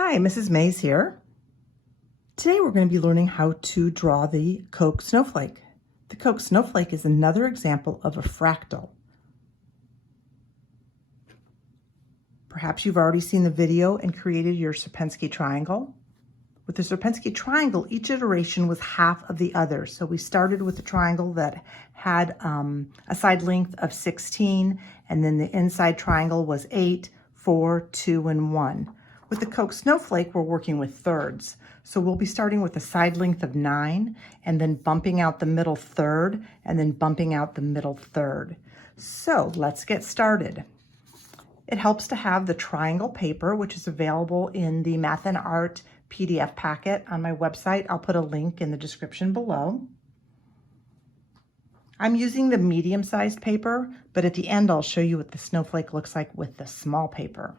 Hi, Mrs. Mays here. Today we're going to be learning how to draw the Koch Snowflake. The Koch Snowflake is another example of a fractal. Perhaps you've already seen the video and created your Sierpinski triangle. With the Sierpinski triangle, each iteration was half of the other. So we started with a triangle that had a side length of 16, and then the inside triangle was 8, 4, 2, and 1. With the Koch Snowflake, we're working with thirds. So we'll be starting with a side length of 9, and then bumping out the middle third, and then bumping out the middle third. So let's get started. It helps to have the triangle paper, which is available in the Math and Art PDF packet on my website. I'll put a link in the description below. I'm using the medium-sized paper, but at the end I'll show you what the snowflake looks like with the small paper.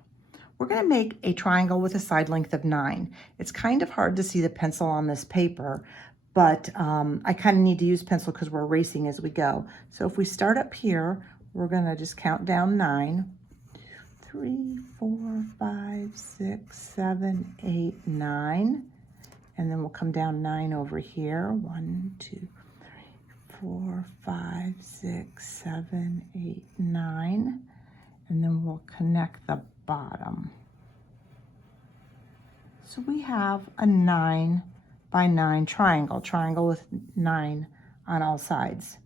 We're going to make a triangle with a side length of 9. It's kind of hard to see the pencil on this paper, but I kind of need to use pencil because we're erasing as we go. So if we start up here, we're going to just count down 9. 3, 4, 5, 6, 7, 8, 9. And then we'll come down 9 over here. 1, 2, 3, 4, 5, 6, 7, 8, 9. And then we'll connect the bottom. So we have a 9 by 9 triangle with 9 on all sides.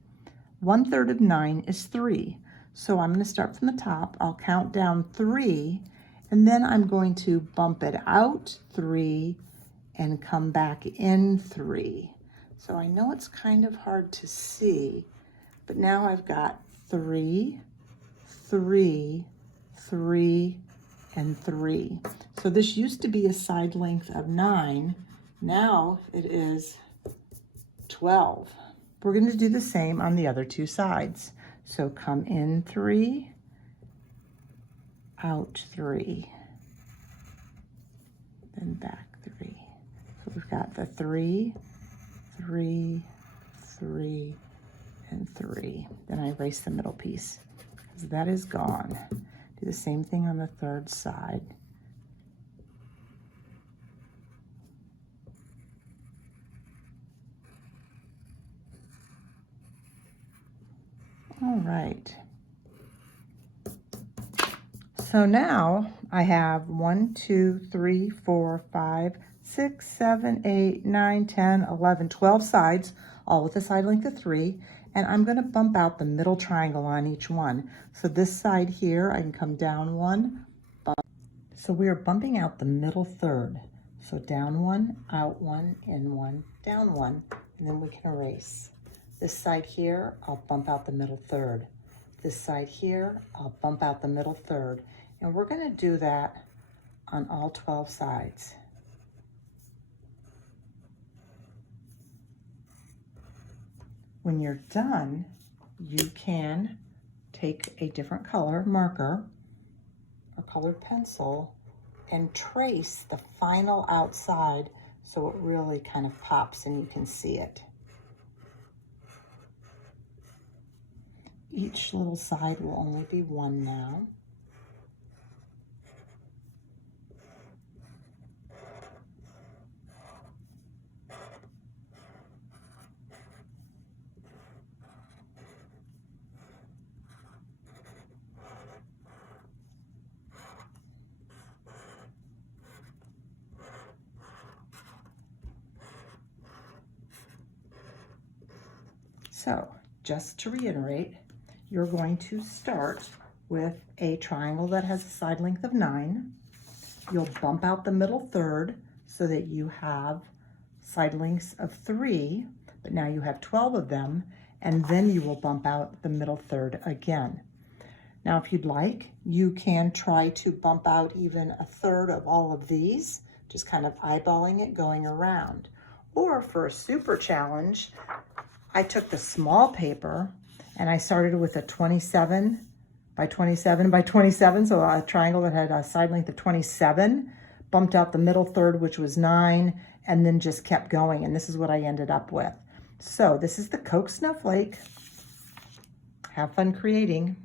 1/3 of 9 is 3. So I'm going to start from the top. I'll count down 3, and then I'm going to bump it out 3 and come back in 3. So I know it's kind of hard to see, but now I've got 3, 3, 3, and 3. So this used to be a side length of 9. Now it is 12. We're going to do the same on the other two sides. So come in 3, out 3, then back 3. So we've got the 3, 3, 3, and 3. Then I erase the middle piece because that is gone. Do the same thing on the third side. All right. So now I have 1, 2, 3, 4, 5, 6, 7, 8, 9, 10, 11, 12 sides, all with a side length of 3. And I'm going to bump out the middle triangle on each one. So this side here, I can come down 1, bump. So we are bumping out the middle third. So down 1, out 1, in 1, down 1, and then we can erase. This side here, I'll bump out the middle third. This side here, I'll bump out the middle third. And we're going to do that on all 12 sides. When you're done, you can take a different color marker or colored pencil and trace the final outside so it really kind of pops and you can see it. Each little side will only be 1 now. So, just to reiterate, you're going to start with a triangle that has a side length of 9. You'll bump out the middle third so that you have side lengths of 3, but now you have 12 of them, and then you will bump out the middle third again. Now, if you'd like, you can try to bump out even a third of all of these, just kind of eyeballing it going around. Or for a super challenge, I took the small paper and I started with a 27 by 27 by 27, so a triangle that had a side length of 27, bumped out the middle third, which was 9, and then just kept going, and this is what I ended up with. So this is the Koch Snowflake. Have fun creating.